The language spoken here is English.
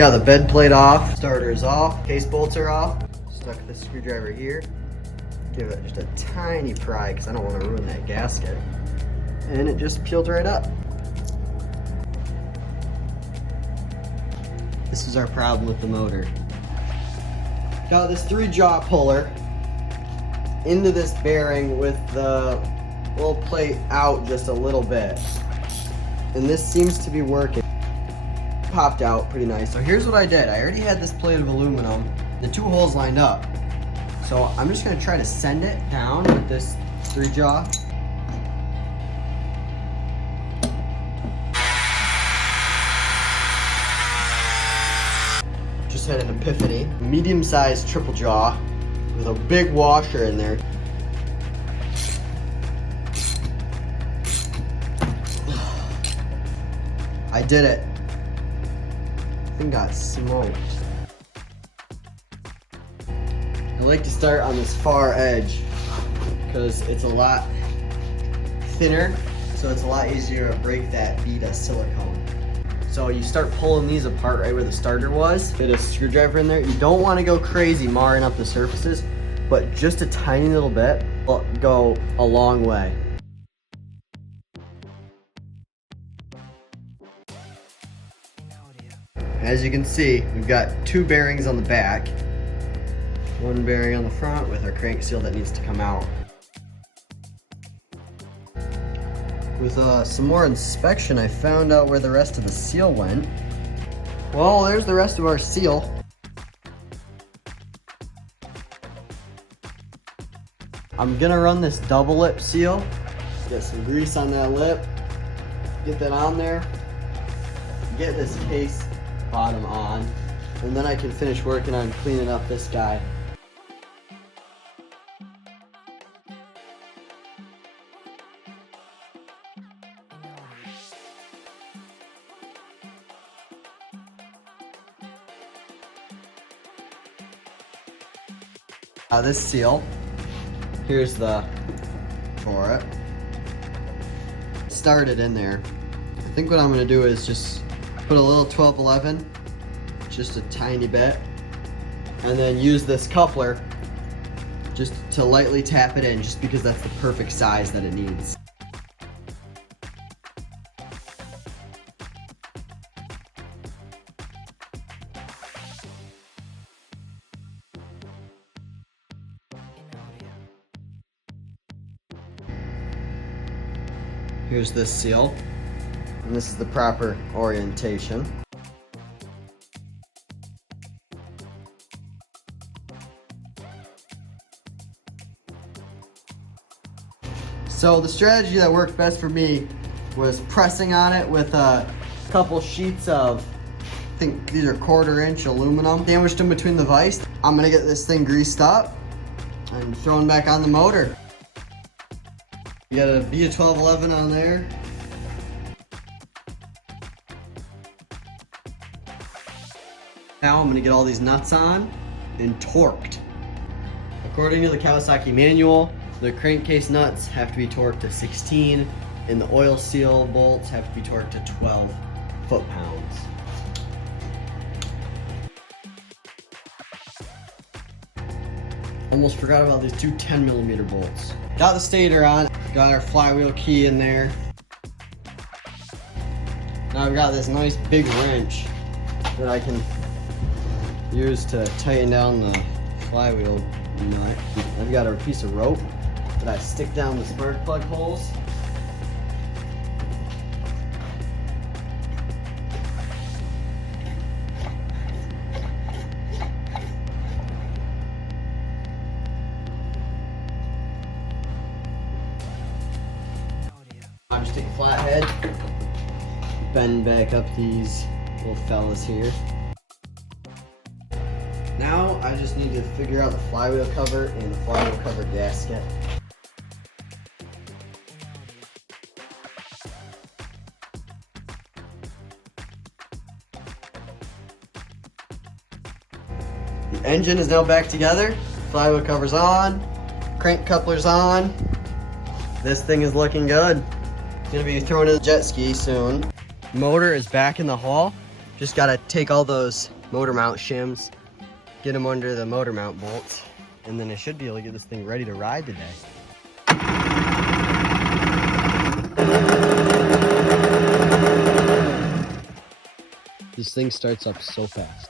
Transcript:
Got the bed plate off, starter's off, case bolts are off. Stuck this screwdriver here. Give it just a tiny pry because I don't want to ruin that gasket. And it just peeled right up. This is our problem with the motor. Got this 3-jaw puller into this bearing with the little plate out just a little bit. And this seems to be working. Popped out pretty nice. So here's what I did. I already had this plate of aluminum, the 2 holes lined up. So I'm just gonna try to send it down with this 3-jaw. Just had an epiphany. Medium-sized triple jaw with a big washer in there. I did it. Thing got smoked. I like to start on this far edge because it's a lot thinner, so it's a lot easier to break that bead of silicone. So you start pulling these apart right where the starter was. Fit a screwdriver in there. You don't want to go crazy marring up the surfaces, but just a tiny little bit will go a long way. As you can see, we've got 2 bearings on the back, 1 bearing on the front with our crank seal that needs to come out. With some more inspection, I found out where the rest of the seal went. Well, there's the rest of our seal. I'm gonna run this double lip seal, get some grease on that lip, get that on there, get this case bottom on, and then I can finish working on cleaning up this guy. This seal, here's the for it. Started in there. I think what I'm gonna do is just put a little 1211, just a tiny bit, and then use this coupler just to lightly tap it in, just because that's the perfect size that it needs. Here's this seal, and this is the proper orientation. So the strategy that worked best for me was pressing on it with a couple sheets of, I think these are 1/4 inch aluminum, sandwiched in between the vise. I'm gonna get this thing greased up and thrown back on the motor. You got a B1211 on there. Now I'm gonna get all these nuts on and torqued. According to the Kawasaki manual, the crankcase nuts have to be torqued to 16 and the oil seal bolts have to be torqued to 12 foot-pounds. Almost forgot about these 2 10mm bolts. Got the stator on, got our flywheel key in there. Now I've got this nice big wrench that I can use to tighten down the flywheel nut. I've got a piece of rope that I stick down the spark plug holes. I'm just taking a flathead, bend back up these little fellas here. Now I just need to figure out the flywheel cover and the flywheel cover gasket. The engine is now back together. Flywheel cover's on, crank coupler's on. This thing is looking good. It's gonna be thrown in the jet ski soon. Motor is back in the hull. Just gotta take all those motor mount shims, get them under the motor mount bolts, and then I should be able to get this thing ready to ride today. This thing starts up so fast.